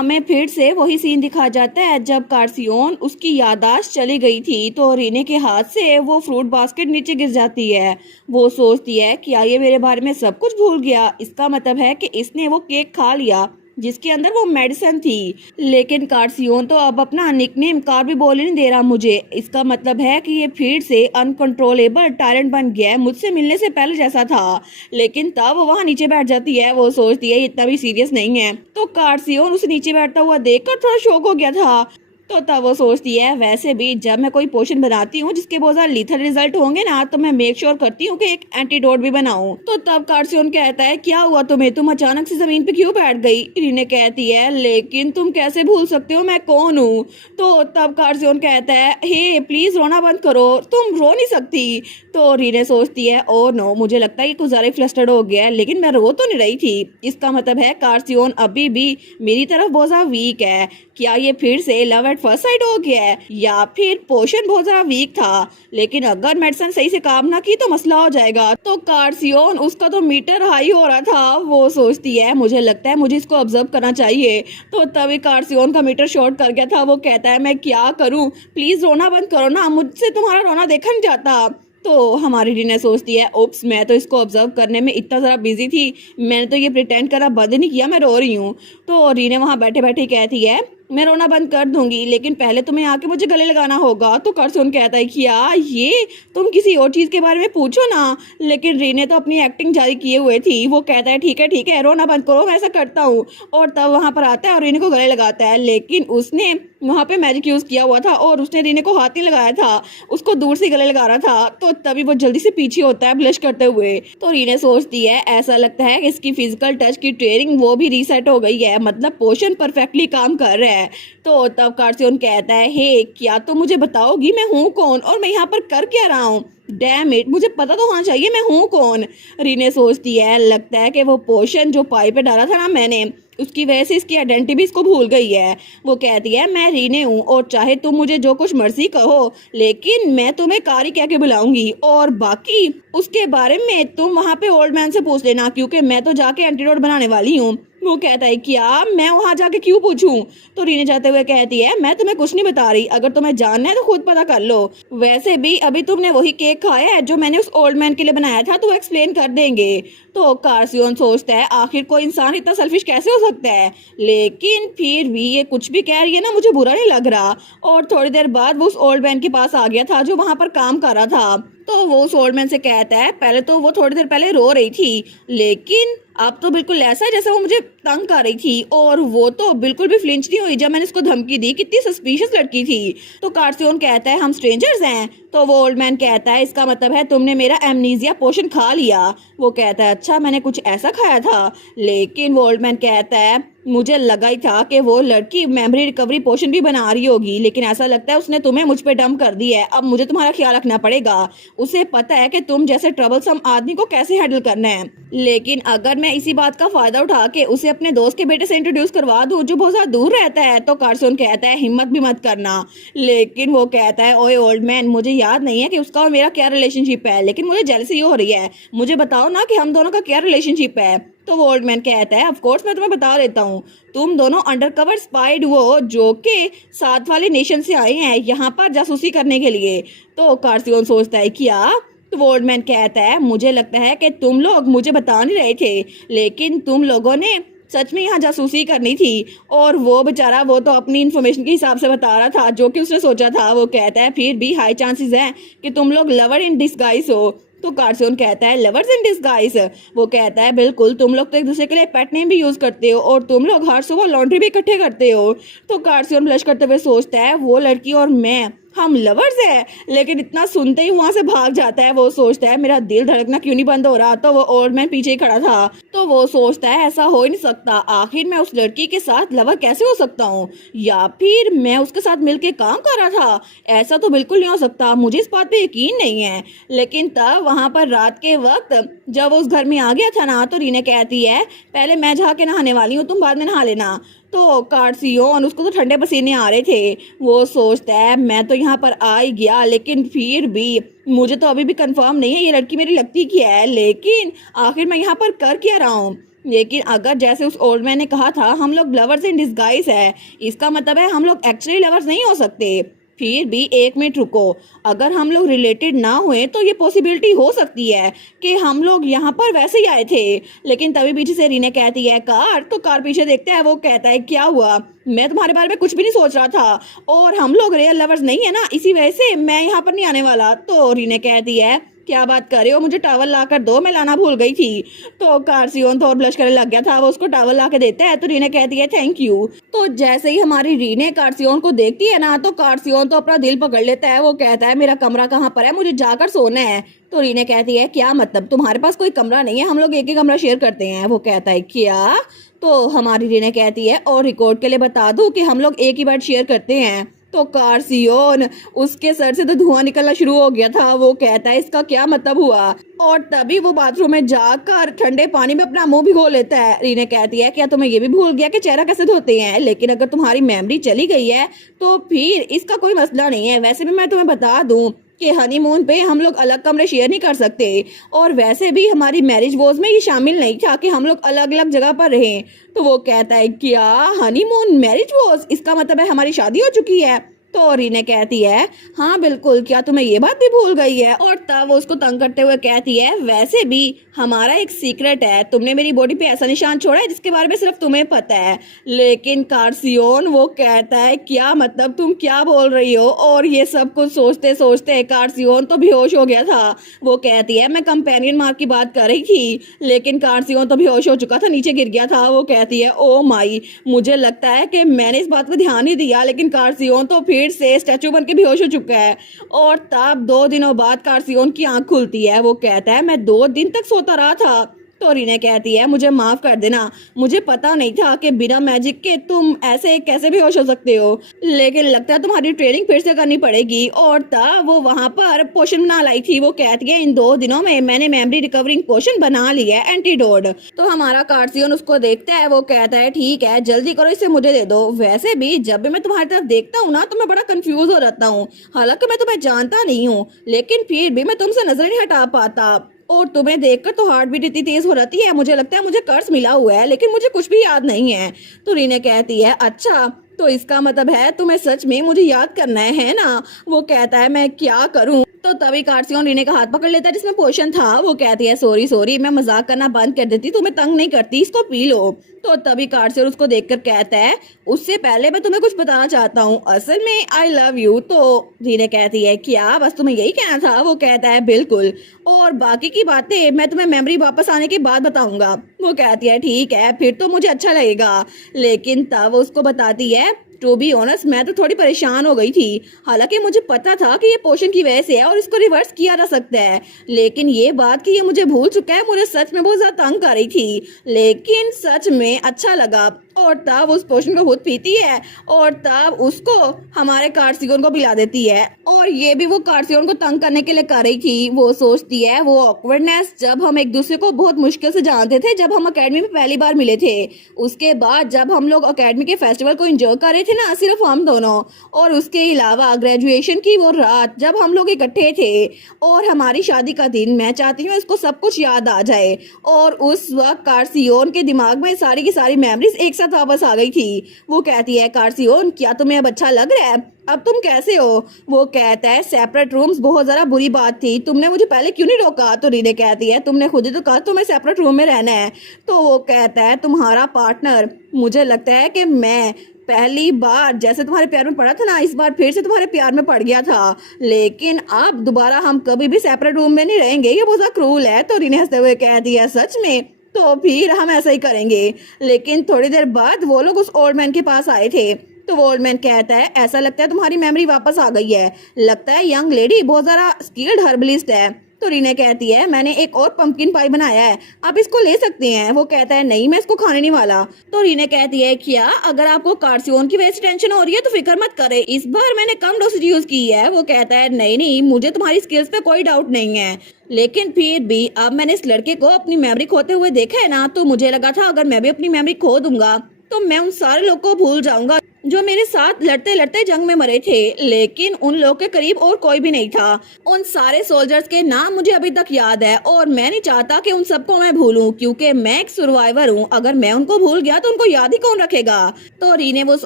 हमें फिर से वही सीन दिखा जाता है जब कार्सियोन उसकी याददाश्त चली गई थी तो रीने के हाथ से वो फ्रूट बास्केट नीचे गिर जाती है। वो सोचती है क्या ये मेरे बारे में सब कुछ भूल गया, इसका मतलब है कि इसने वो केक खा लिया जिसके अंदर वो मेडिसिन थी। लेकिन कार्सियोन तो अब अपना निकनेम कार भी बोलने नहीं दे रहा मुझे, इसका मतलब है कि ये फिर से अनकंट्रोलेबल टायरेंट बन गया है, मुझसे मिलने से पहले जैसा था। लेकिन तब वो वहाँ नीचे बैठ जाती है। वो सोचती है ये इतना भी सीरियस नहीं है। तो कार्सियोन उसे नीचे बैठता हुआ देखकर थोड़ा शॉक हो गया था। तो तब वो सोचती है वैसे भी जब मैं कोई पोशन बनाती हूँ जिसके बहुत ज्यादा लीथल रिजल्ट होंगे ना तो मैं मेक श्योर करती हूँ कि एक एंटीडोट भी बनाऊं। तो तब कार्सियोन कहता है क्या हुआ तुम्हें, तुम अचानक से जमीन पे क्यों बैठ गई। रीने कहती है लेकिन तुम कैसे भूल सकते हो मैं कौन हूँ। तो तब कार्सियोन कहता है हे प्लीज रोना बंद करो, तुम रो नहीं सकती। तो रीने सोचती है ओ नो, मुझे लगता है कि कुछ ज्यादा फ्लस्टर्ड हो गया है, लेकिन मैं रो तो नहीं रही थी। इसका मतलब है कार्सियोन अभी भी मेरी तरफ बहुत ज्यादा वीक है। क्या ये फिर से लव एट फर्स्ट साइट हो गया है या फिर पोषण बहुत ज्यादा वीक था, लेकिन अगर मेडिसिन सही से काम ना की तो मसला हो जाएगा। तो कार्सियोन उसका तो मीटर हाई हो रहा था। वो सोचती है मुझे लगता है मुझे इसको ऑब्जर्व करना चाहिए। तो तभी कार्सियोन का मीटर शॉर्ट कर गया था। वो कहता है मैं क्या करूं, प्लीज रोना बंद करो ना, मुझसे तुम्हारा रोना देखा नहीं जाता। तो हमारी रीना सोचती है ओप्स, मैं तो इसको ऑब्जर्व करने में इतना ज़रा बिजी थी, मैंने तो ये प्रिटेंड करा बंद नहीं किया मैं रो रही हूँ। तो रीना वहाँ बैठे बैठे कहती है मैं रोना बंद कर दूंगी लेकिन पहले तुम्हें आके मुझे गले लगाना होगा। तो कार्सियोन कहता है कि यार ये तुम किसी और चीज़ के बारे में पूछो ना। लेकिन रीने तो अपनी एक्टिंग जारी किए हुए थी। वो कहता है ठीक है रोना बंद करो, मैं ऐसा करता हूँ। और तब वहाँ पर आता है और रीने को गले लगाता है, लेकिन उसने वहाँ पे मैजिक यूज किया हुआ था और उसने रीने को हाथ नहीं लगाया था, उसको दूर से गले लगा रहा था। तो तभी वो जल्दी से पीछे होता है ब्लश करते हुए। तो रीने सोचती है ऐसा लगता है कि इसकी फिजिकल टच की ट्रेनिंग वो भी रीसेट हो गई है, मतलब पोशन परफेक्टली काम कर रहा है। तो तब कार्सियोन कहता है हे क्या तुम मुझे बताओगी मैं हूँ कौन और मैं यहाँ पर कर क्या रहा हूँ। डैम इट, मुझे पता तो होना चाहिए मैं हूँ कौन। रीने सोचती है लगता है कि वो पोशन जो पाई पे डाला था ना मैंने, उसकी वजह से इसकी आइडेंटिटी भी इसको भूल गई है। वो कहती है मैं रीने हूँ और चाहे तुम मुझे जो कुछ मर्जी कहो लेकिन मैं तुम्हें कारी कह के बुलाऊंगी, और बाकी उसके बारे में तुम वहाँ पे ओल्ड मैन से पूछ लेना क्योंकि मैं तो जाके एंटीडोट बनाने वाली हूँ। वो कहता है क्या मैं वहां जाके क्यों पूछूं। तो रीने जाते हुए कहती है मैं तुम्हें कुछ नहीं बता रही, अगर तुम्हें जानना है तो खुद पता कर लो, वैसे भी अभी तुमने वही केक खाया है जो मैंने उस ओल्ड मैन के लिए बनाया था तो वो एक्सप्लेन कर देंगे। तो कार्सियोन सोचता है आखिर कोई इंसान इतना सेल्फिश कैसे हो सकता है, लेकिन फिर भी ये कुछ भी कह रही है ना मुझे बुरा नहीं लग रहा। और थोड़ी देर बाद वो उस ओल्ड मैन के पास आ गया था जो वहां पर काम कर रहा था। तो वो उस ओल्ड मैन से कहता है पहले तो वो थोड़ी देर पहले रो रही थी लेकिन अब तो बिल्कुल ऐसा है जैसे वो मुझे तंग कर रही थी, और वो तो बिल्कुल भी फ्लिंच नहीं हुई जब मैंने इसको धमकी दी, कितनी सस्पिशियस लड़की थी। तो कार्सियोन कहता है हम स्ट्रेंजर्स हैं। तो वो ओल्ड मैन कहता है इसका मतलब है तुमने मेरा एमनीजिया पोशन खा लिया। वो कहता है अच्छा मैंने कुछ ऐसा खाया था, लेकिन वो ओल्ड मैन कहता है मुझे लगा ही था कि वो लड़की मेमोरी रिकवरी पोशन भी बना रही होगी, लेकिन ऐसा लगता है उसने तुम्हें मुझ पे डंप कर दी है, अब मुझे तुम्हारा ख्याल रखना पड़ेगा। उसे पता है कि तुम जैसे ट्रबलसम आदमी को कैसे हैंडल करना है, लेकिन अगर मैं इसी बात का फायदा उठा के उसे अपने दोस्त के बेटे से इंट्रोड्यूस करवा दूं जो बहुत ज्यादा दूर रहता है। तो कार्सियोन कहता है हिम्मत भी मत करना। लेकिन वो कहता है ओए ओल्ड मैन, मुझे याद नहीं है कि उसका और मेरा क्या रिलेशनशिप है, लेकिन मुझे जेलसी हो रही है, मुझे बताओ ना कि हम दोनों का क्या रिलेशनशिप है। तो वो ओल्ड मैन कहता है ऑफ कोर्स मैं तुम्हें बता देता हूँ, तुम दोनों अंडरकवर स्पाइड हो जो के साथ वाले नेशन से आए हैं यहाँ पर जासूसी करने के लिए। तो कार्सियोन सोचता है क्या। तो वो ओल्ड मैन कहता है मुझे लगता है कि तुम लोग मुझे बता नहीं रहे थे, लेकिन तुम लोगों ने सच में यहाँ जासूसी करनी थी, और वो बेचारा वो तो अपनी इन्फॉर्मेशन के हिसाब से बता रहा था जो कि उसने सोचा था। वो कहता है फिर भी हाई चांसेस हैं कि तुम लोग लवर इन डिस्गाइज हो। तो कार्सियोन कहता है लवर्स इन डिस्गाइज। वो कहता है बिल्कुल, तुम लोग तो एक दूसरे के लिए पेट नेम भी यूज करते हो और तुम लोग हर सुबह लॉन्ड्री भी इकट्ठे करते हो। तो कार्सियोन ब्लश करते हुए सोचता है वो लड़की और मैं हम लवर्स है, लेकिन इतना सुनते ही वहां से भाग जाता है। वो सोचता है मेरा दिल धड़कना क्यों नहीं बंद हो रहा। तो वो ओल्ड मैन पीछे ही खड़ा था। तो वो सोचता है ऐसा हो ही नहीं सकता, आखिर मैं उस लड़की के साथ लवर कैसे हो सकता हूँ, या फिर मैं उसके साथ मिलके काम कर रहा था, ऐसा तो बिल्कुल नहीं हो सकता, मुझे इस बात पे यकीन नहीं है। लेकिन तब वहां पर रात के वक्त जब वो उस घर में आ गया था ना, तो रीना कहती है पहले मैं जा के नहाने वाली हूँ, तुम बाद में नहा लेना। तो कार्सियोन उसको तो ठंडे पसीने आ रहे थे। वो सोचता है मैं तो यहाँ पर आ ही गया, लेकिन फिर भी मुझे तो अभी भी कंफर्म नहीं है ये लड़की मेरी लगती क्या है, लेकिन आखिर मैं यहाँ पर कर क्या रहा हूँ। लेकिन अगर जैसे उस ओल्ड मैन ने कहा था हम लोग लवर्स इन डिस्गाइज है, इसका मतलब है हम लोग एक्चुअली लवर्स नहीं हो सकते। फिर भी एक मिनट रुको, अगर हम लोग रिलेटेड ना हुए तो ये पॉसिबिलिटी हो सकती है कि हम लोग यहाँ पर वैसे ही आए थे। लेकिन तभी पीछे से रीना कहती है कार, तो कार पीछे देखता है, वो कहता है क्या हुआ, मैं तुम्हारे बारे में कुछ भी नहीं सोच रहा था और हम लोग रियल लवर्स नहीं है ना, इसी वजह से मैं यहाँ पर नहीं आने वाला। तो रीना कहती है क्या बात कर रहे हो, मुझे टॉवल ला कर दो, मैं लाना भूल गई थी। तो कार्सियोन तो और ब्लश करने लग गया था, वो उसको टॉवल ला के देता है। तो रीना कहती है थैंक यू। तो जैसे ही हमारी रीने कार्सियोन को देखती है ना, तो कार्सियोन तो अपना दिल पकड़ लेता है। वो कहता है मेरा कमरा कहाँ पर है, मुझे जाकर सोना है। तो रीना कहती है क्या मतलब, तुम्हारे पास कोई कमरा नहीं है, हम लोग एक ही कमरा शेयर करते हैं। वो कहता है क्या। तो हमारी रीना कहती है और रिकॉर्ड के लिए बता दूं कि हम लोग एक ही बेड शेयर करते हैं। तो कार्सियोन उसके सर से तो धुआं निकलना शुरू हो गया था। वो कहता है इसका क्या मतलब हुआ, और तभी वो बाथरूम में जाकर ठंडे पानी में अपना मुंह भिगो लेता है। रीना कहती है क्या तुम्हें ये भी भूल गया कि चेहरा कैसे धोते हैं, लेकिन अगर तुम्हारी मेमोरी चली गई है तो फिर इसका कोई मसला नहीं है। वैसे भी मैं तुम्हें बता दूं कि हनीमून पे हम लोग अलग कमरे शेयर नहीं कर सकते, और वैसे भी हमारी मैरिज वोज में ये शामिल नहीं था कि हम लोग अलग अलग जगह पर रहें। तो वो कहता है क्या हनीमून मैरिज वोज, इसका मतलब है हमारी शादी हो चुकी है। तो रीना कहती है हाँ बिल्कुल, क्या तुम्हें ये बात भी भूल गई है। और तब वो उसको तंग करते हुए कहती है वैसे भी हमारा एक सीक्रेट है, तुमने मेरी बॉडी पे ऐसा निशान छोड़ा है जिसके बारे में सिर्फ तुम्हें पता है। लेकिन कार्सियोन वो कहता है क्या मतलब, तुम क्या बोल रही हो। और ये सब कुछ सोचते सोचते कार्सियोन तो बेहोश हो गया था। वो कहती है मैं कंपेनियन मार्क की बात कर रही थी, लेकिन कार्सियोन तो बेहोश हो चुका था, नीचे गिर गया था। वो कहती है ओ माई, मुझे लगता है कि मैंने इस बात पर ध्यान नहीं दिया, लेकिन कार्सियोन तो फिर से स्टैचू बन के बेहोश हो चुका है। और तब 2 दिनों बाद कार्सियोन की आंख खुलती है। वो कहता है मैं 2 दिन तक सोता रहा था। तो रीना कहती है मुझे माफ कर देना, मुझे पता नहीं था कि बिना मैजिक के तुम ऐसे कैसे बेहोश हो सकते हो, लेकिन लगता है तुम्हारी ट्रेनिंग फिर से करनी पड़ेगी। और तब वो वहां पर पोशन बना लाई थी। वो कहती है इन 2 दिनों में मैंने मेमोरी रिकवरिंग पोशन बना लिया है, एंटीडोट। तो हमारा कार्सियोन उसको देखता है। वो कहता है ठीक है जल्दी करो, इसे मुझे दे दो। वैसे भी जब भी मैं तुम्हारी तरफ देखता हूँ ना तो मैं बड़ा कंफ्यूज हो जाता हूँ, हालांकि मैं तुम्हें जानता नहीं हूँ, लेकिन फिर भी मैं तुमसे नजर नहीं हटा पाता। और तुम्हें देखकर तो हार्ट बीट इतनी तेज हो जाती है, मुझे लगता है मुझे कर्ज मिला हुआ है, लेकिन मुझे कुछ भी याद नहीं है। तो रीना कहती है अच्छा, तो इसका मतलब है तुम्हें सच में मुझे याद करना है ना। वो कहता है मैं क्या करूं। तो तभी कार्सियोन रीने का हाथ पकड़ लेता है जिसमें पोशन था। वो कहती है सॉरी सॉरी, मैं मजाक करना बंद कर देती, तुम्हें तंग नहीं करती, इसको पी लो। तो तभी कार्सियोन उसको देखकर कहता है उससे पहले मैं तुम्हें कुछ बताना चाहता हूँ, असल में आई लव यू। तो रीना कहती है क्या बस तुम्हें यही कहना था। वो कहता है बिल्कुल, और बाकी की बातें मैं तुम्हें मेमोरी वापस आने के बाद बताऊंगा। वो कहती है ठीक है, फिर तो मुझे अच्छा लगेगा। लेकिन तब वो उसको बताती है टू बी ऑनेस्ट मैं तो थोड़ी परेशान हो गई थी, हालांकि मुझे पता था कि ये पोशन की वजह से है और इसको रिवर्स किया जा सकता है, लेकिन ये बात कि ये मुझे भूल चुका है मुझे सच में बहुत ज्यादा तंग कर रही थी, लेकिन सच में अच्छा लगा। और तब उस पोशन को खुद पीती है और तब उसको हमारे कार्सियोन को पिला देती है। और ये भी वो कार्सियोन को तंग करने के लिए कर रही थी। वो सोचती है वो ऑकवर्डनेस जब हम एक दूसरे को बहुत मुश्किल से जानते थे, जब हम अकेडमी में पहली बार मिले थे, उसके बाद जब हम लोग अकेडमी के फेस्टिवल को एंजॉय कर रहे थे ना सिर्फ हम दोनों, और उसके अलावा ग्रेजुएशन की वो रात जब हम लोग इकट्ठे थे, और हमारी शादी का दिन, मैं चाहती हूँ इसको सब कुछ याद आ जाए। और उस वक्त कार्सियोन के दिमाग में सारी की सारी मेमोरीज एक साथ वापस आ गई थी। वो कहती है कार्सियोन क्या तुम्हें अब अच्छा लग रहा है, अब तुम कैसे हो। वो कहता है सेपरेट रूम्स बहुत ज्यादा बुरी बात थी, तुमने मुझे पहले क्यों नहीं रोका। तो रीना कहती है तुमने खुद ही तो कहा तुम्हें सेपरेट रूम में रहना है। तो वो कहता है तुम्हारा पार्टनर, मुझे लगता है कि मैं पहली बार जैसे तुम्हारे प्यार में पड़ा था ना, इस बार फिर से तुम्हारे प्यार में पड़ गया था, लेकिन अब दोबारा हम कभी भी सेपरेट रूम में नहीं रहेंगे, ये बहुत ज्यादा क्रूल है। तो रीना हंसते हुए कहती है सच में, तो फिर हम ऐसा ही करेंगे। लेकिन थोड़ी देर बाद वो लोग उस ओल्ड मैन के पास आए थे। तो वो ओल्ड मैन कहता है ऐसा लगता है तुम्हारी मेमोरी वापस आ गई है, लगता है यंग लेडी बहुत ज्यादा स्किल्ड हर्बलिस्ट है। तो रीना कहती है मैंने एक और पंपकिन पाई बनाया है, आप इसको ले सकते हैं। वो कहता है नहीं मैं इसको खाने नहीं वाला। तो रीना कहती है क्या अगर आपको कार्सियोन की वजह से टेंशन हो रही है तो फिक्र मत करे, इस बार मैंने कम डोसेज यूज की है। वो कहता है नहीं नहीं मुझे तुम्हारी स्किल्स पे कोई डाउट नहीं है, लेकिन फिर भी अब मैंने इस लड़के को अपनी मेमोरी खोते हुए देखा है ना, तो मुझे लगा था अगर मैं भी अपनी मेमोरी खो दूंगा तो मैं उन सारे लोगों को भूल जाऊंगा जो मेरे साथ लड़ते लड़ते जंग में मरे थे, लेकिन उन लोगों के करीब और कोई भी नहीं था। उन सारे सोल्जर्स के नाम मुझे अभी तक याद है और मैं नहीं चाहता कि उन सबको मैं भूलूं, क्योंकि मैं एक सर्वाइवर हूँ। अगर मैं उनको भूल गया तो उनको याद ही कौन रखेगा। तो रीने वो उस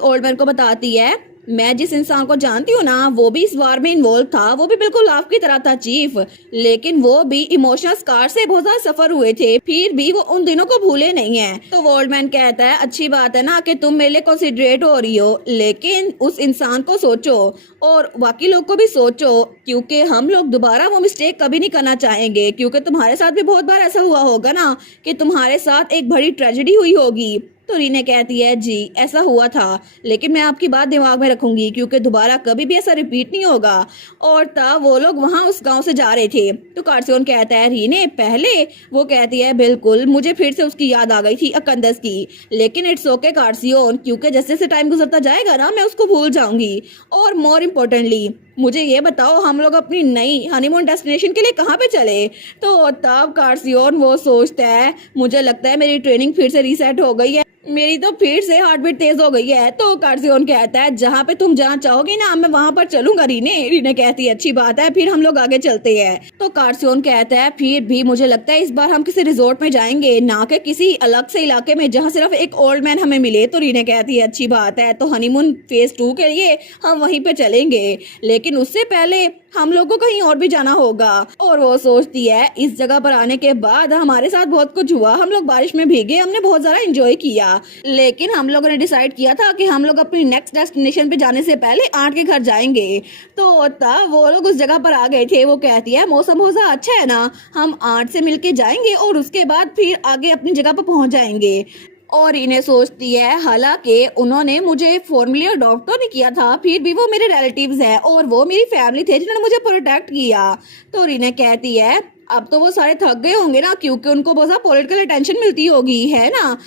ओल्ड मैन को बताती है, मैं जिस इंसान को जानती हूँ ना, वो भी इस वार में इन्वॉल्व था, वो भी बिल्कुल आपकी तरह था चीफ, लेकिन वो भी इमोशनल स्कार से बहुत ज्यादा सफर हुए थे, फिर भी वो उन दिनों को भूले नहीं है। तो ओल्ड मैन कहता है, अच्छी बात है ना कि तुम मेरे लिए कंसिडरेट हो रही हो, लेकिन उस इंसान को सोचो और बाकी लोग को भी सोचो, क्योंकि हम लोग दोबारा वो मिस्टेक कभी नहीं करना चाहेंगे, क्योंकि तुम्हारे साथ भी बहुत बार ऐसा हुआ होगा ना कि तुम्हारे साथ एक बड़ी ट्रेजेडी हुई होगी। तो रीने कहती है, जी ऐसा हुआ था, लेकिन मैं आपकी बात दिमाग में रखूंगी, क्योंकि दोबारा कभी भी ऐसा रिपीट नहीं होगा। और तब वो लोग वहां उस गांव से जा रहे थे। तो कार्सियोन कहता है, रीने पहले? वो कहती है, बिल्कुल, मुझे फिर से उसकी याद आ गई थी, अकंदस की, लेकिन इट्स ओके कार्सियोन, क्योंकि जैसे जैसे टाइम गुजरता जाएगा ना मैं उसको भूल जाऊंगी। और मोर इम्पोर्टेंटली मुझे ये बताओ, हम लोग अपनी नई हनीमून डेस्टिनेशन के लिए कहाँ पे चले? तो तब कार्सियोन वो सोचता है, मुझे लगता है मेरी ट्रेनिंग फिर से रीसेट हो गई है, मेरी तो फिर से हार्ट बीट तेज हो गई है। तो कार्सियोन कहता है, जहाँ पे तुम जाना चाहोगी ना मैं वहां पर चलूंगा रीने। रीने कहती है, अच्छी बात है, फिर हम लोग आगे चलते हैं। तो कार्सियोन कहता है, फिर भी मुझे लगता है इस बार हम किसी रिजोर्ट में जाएंगे, ना कि किसी अलग से इलाके में जहाँ सिर्फ एक ओल्ड मैन हमें मिले। तो रीने कहती है, अच्छी बात है, तो हनीमून फेज 2 के लिए हम वहीं पे चलेंगे, लेकिन उससे पहले हम लोगों को कहीं और भी जाना होगा। और वो सोचती है, इस जगह पर आने के बाद हमारे साथ बहुत कुछ हुआ, हम लोग बारिश में भीगे, हमने बहुत ज्यादा एंजॉय किया, लेकिन हम लोगों ने डिसाइड किया था कि हम लोग अपनी नेक्स्ट डेस्टिनेशन पे जाने से पहले आंट के घर जाएंगे। तो तब वो लोग उस जगह पर आ गए थे। वो कहती है, मौसम बहुत ज्यादा अच्छा है ना, हम आंट से मिलके जाएंगे और उसके बाद फिर आगे अपनी जगह पर पहुंच जाएंगे। और इन्हें सोचती है, हालांकि उन्होंने मुझे फॉर्मली अडॉप्ट तो नहीं किया था, फिर भी वो मेरे रिलेटिव्स हैं और वो मेरी फैमिली थे जिन्होंने मुझे प्रोटेक्ट किया। तो रीना कहती है, अब तो वो सारे थक गए होंगे ना, क्योंकि उनको बहुत सा पॉलिटिकल अटेंशन मिलती होगी, है ना।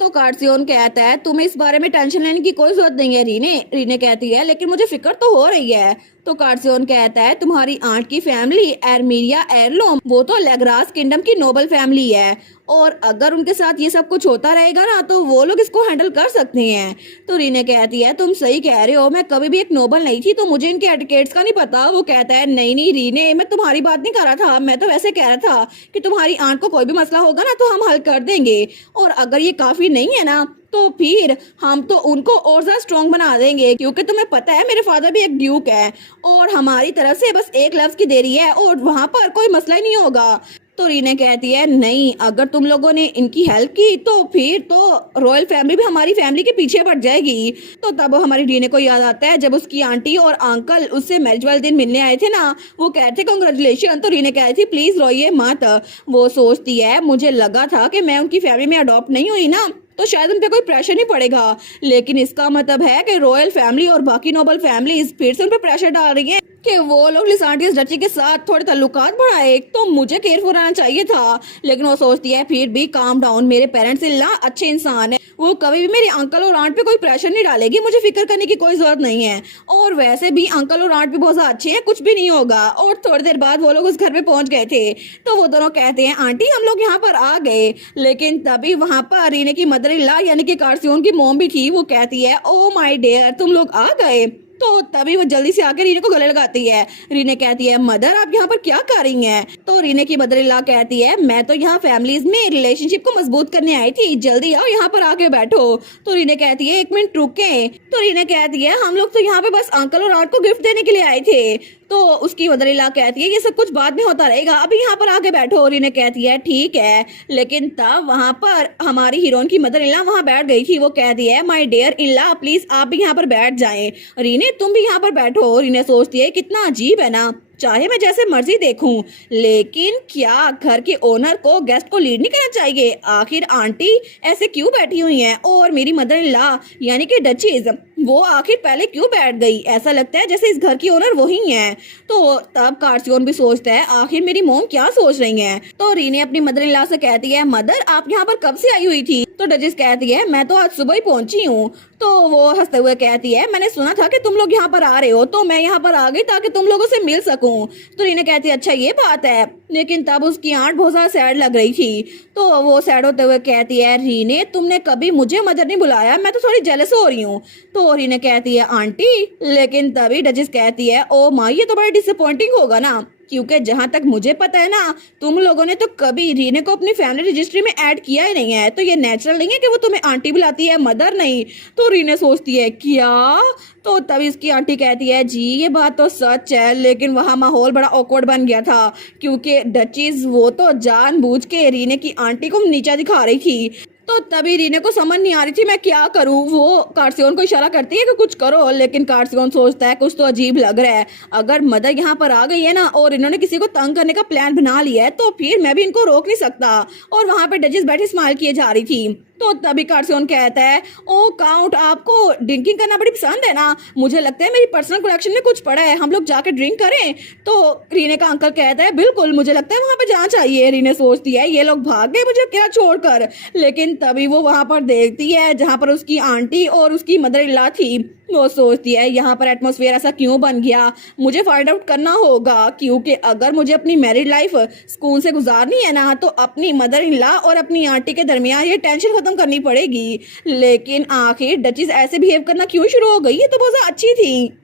तो कार्सियोन कहता है, तुम्हें इस बारे में टेंशन लेने की कोई जरूरत नहीं है रीने। रीने कहती है, लेकिन मुझे फिक्र तो हो रही है। तो कार्सियोन कहता है, तुम्हारी आंट की फैमिली एरमिरिया एरलोम, वो तो लेग्रास किंगडम की नोबल फैमिली है, और अगर उनके साथ ये सब कुछ होता रहेगा ना तो वो लोग इसको हैंडल कर सकते हैं। तो रीने कहती है, तुम सही कह रहे हो, मैं कभी भी एक नोबल नहीं थी, तो मुझे इनके एटिकेट्स का नहीं पता। वो कहता है, नहीं नहीं रीने, मैं तुम्हारी बात नहीं कर रहा था, मैं तो वैसे कह रहा था कि तुम्हारी आंट को कोई भी मसला होगा ना तो हम हल कर देंगे, और अगर ये काफी नहीं है ना तो फिर हम तो उनको और ज्यादा स्ट्रॉन्ग बना देंगे, क्योंकि तुम्हें पता है मेरे फादर भी एक ड्यूक है और हमारी तरफ से बस एक लफ्ज की देरी है और वहां पर कोई मसला ही नहीं होगा। तो रीना कहती है, नहीं, अगर तुम लोगों ने इनकी हेल्प की तो फिर तो रॉयल फैमिली भी हमारी फैमिली के पीछे पड़ जाएगी। तो तब हमारी रीने को याद आता है जब उसकी आंटी और अंकल उससे मैरिज वाले दिन मिलने आए थे ना, वो कहते कांग्रेचुलेशन। तो रीने कहती थी, प्लीज रोइए मत। वो सोचती है, मुझे लगा था कि मैं उनकी फैमिली में अडॉप्ट नहीं हुई ना तो शायद उन पे कोई प्रेशर नहीं पड़ेगा, लेकिन इसका मतलब है कि रॉयल फैमिली और बाकी नोबल फैमिलीज फिर से उन पे प्रेशर डाल रही हैं कि वो लोग लिसांड्रियस डची के साथ थोड़े ताल्लुकात बढ़ाए। तो मुझे केयरफुल रहना चाहिए था, लेकिन वो सोचती है, फिर भी काम डाउन, मेरे पेरेंट्स इल्ला अच्छे इंसान है, वो कभी भी मेरे अंकल और आंट पे कोई प्रेशर नहीं डालेगी, मुझे फिक्र करने की कोई जरूरत नहीं है। और वैसे भी अंकल और आंट भी बहुत ज्यादा अच्छे हैं, कुछ भी नहीं होगा। और थोड़ी देर बाद वो लोग उस घर पे पहुंच गए थे। तो वो दोनों कहते हैं, आंटी हम लोग यहाँ पर आ गए, लेकिन तभी वहां पर रीने की मदर इन लॉ यानी कि कार्सियोन की मॉम भी थी। वो कहती है, ओ माय डियर, तुम लोग आ गए। तो तभी वो जल्दी से आकर रीने को गले लगाती है। रीने कहती है, मदर आप यहाँ पर क्या कर रही हैं? तो रीने की मदर इन लॉ कहती है, मैं तो यहाँ फैमिलीज में रिलेशनशिप को मजबूत करने आई थी, जल्दी आओ यहाँ पर आके बैठो। तो रीने कहती है, एक मिनट रुके। तो रीने कहती है, हम लोग तो यहाँ पे बस अंकल और आंट को गिफ्ट देने के लिए आए थे। तो उसकी मदर इन लॉ कहती है, ये सब कुछ बाद में होता रहेगा, अभी यहाँ पर आके बैठो। रीने कहती है, ठीक है, लेकिन तब वहाँ पर हमारी हीरोइन की मदर इन लॉ वहाँ बैठ गई थी। वो कहती है, my dear in law please आप भी यहाँ पर बैठ जाएं, रीने तुम भी यहाँ पर बैठो। रीने सोचती है, कितना अजीब है ना, चाहे मैं जैसे मर्जी देखूं, लेकिन क्या घर के ओनर को गेस्ट को लीड नहीं करना चाहिए? आखिर आंटी ऐसे क्यों बैठी हुई हैं और मेरी मदर इन लॉ यानी कि डचीज वो आखिर पहले क्यों बैठ गई? ऐसा लगता है जैसे इस घर की ओनर वही हैं। तो तब कार्सियोन भी सोचता है, आखिर मेरी मॉम क्या सोच रही हैं? तो रीने अपनी मदर इन लॉ से कहती है, मदर आप यहाँ पर कब से आई हुई थी? तो डचेस कहती है, मैं तो आज सुबह ही पहुंची हूँ। तो वो हंसते हुए कहती है, मैंने सुना था कि तुम लोग यहाँ पर आ रहे हो, तो मैं यहाँ पर आ गई ताकि तुम लोगों से मिल सकूं। तो रीना कहती है, अच्छा ये बात है। लेकिन तब उसकी आंट बहुत ज़्यादा सैड लग रही थी, तो वो सैड होते हुए कहती है, रीने तुमने कभी मुझे मदर नहीं बुलाया, मैं तो थोड़ी जेलस हो रही हूँ। तो रीना कहती है, आंटी। लेकिन तभी डचेस कहती है, ओ माँ ये तो बड़ा डिसअपॉइंटिंग होगा ना, क्योंकि जहां तक मुझे पता है ना, तुम लोगों ने तो कभी रीने को अपनी फैमिली रजिस्ट्री में ऐड किया ही नहीं है, तो ये नेचुरल नहीं है कि वो तुम्हें आंटी बुलाती है, मदर नहीं। तो रीने सोचती है, क्या? तो तभी उसकी आंटी कहती है, जी ये बात तो सच है, लेकिन वहाँ माहौल बड़ा ऑकवर्ड बन गया था, क्योंकि डचीज वो तो जानबूझ के रीने की आंटी को नीचा दिखा रही थी। तो तभी रीने को समझ नहीं आ रही थी मैं क्या करूं। वो कार्सियोन को इशारा करती है कि कुछ करो, लेकिन कार्सियोन सोचता है कुछ तो अजीब लग रहा है। अगर मदर यहाँ पर आ गई है ना और इन्होंने किसी को तंग करने का प्लान बना लिया है, तो फिर मैं भी इनको रोक नहीं सकता। और वहां पे डचेस बैठी स्माइल किए जा रही थी। तो तभी कार्सियोन कहता है, ओ काउंट आपको ड्रिंकिंग करना बड़ी पसंद है ना, मुझे लगता है मेरी पर्सनल कलेक्शन में कुछ पड़ा है, हम लोग जाके ड्रिंक करें। तो रीने का अंकल कहता है, बिल्कुल मुझे लगता है वहां पे जाना चाहिए। रीने सोचती है, ये लोग भाग गए मुझे क्या छोड़कर। लेकिन तभी वो वहां पर देखती है जहां पर उसकी आंटी और उसकी मदर इन लॉ थी। वो सोचती है, यहाँ पर एटमॉस्फेयर ऐसा क्यों बन गया, मुझे फाइंड आउट करना होगा, क्योंकि अगर मुझे अपनी मैरिड लाइफ स्कूल से गुजारनी है ना, तो अपनी मदर इन लॉ और अपनी आंटी के दरमियान ये टेंशन खत्म करनी पड़ेगी। लेकिन आखिर डचेस ऐसे बिहेव करना क्यों शुरू हो गई, ये तो बहुत अच्छी थी।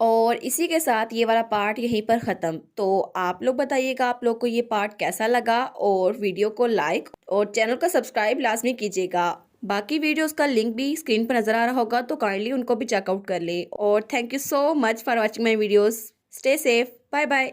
और इसी के साथ ये वाला पार्ट यहीं पर ख़त्म। तो आप लोग बताइएगा आप लोग को ये पार्ट कैसा लगा, और वीडियो को लाइक और चैनल को सब्सक्राइब लाजमी कीजिएगा। बाकी वीडियोस का लिंक भी स्क्रीन पर नज़र आ रहा होगा, तो काइंडली उनको भी चेकआउट कर लें। और thank you so much for watching my videos. Stay safe, bye bye.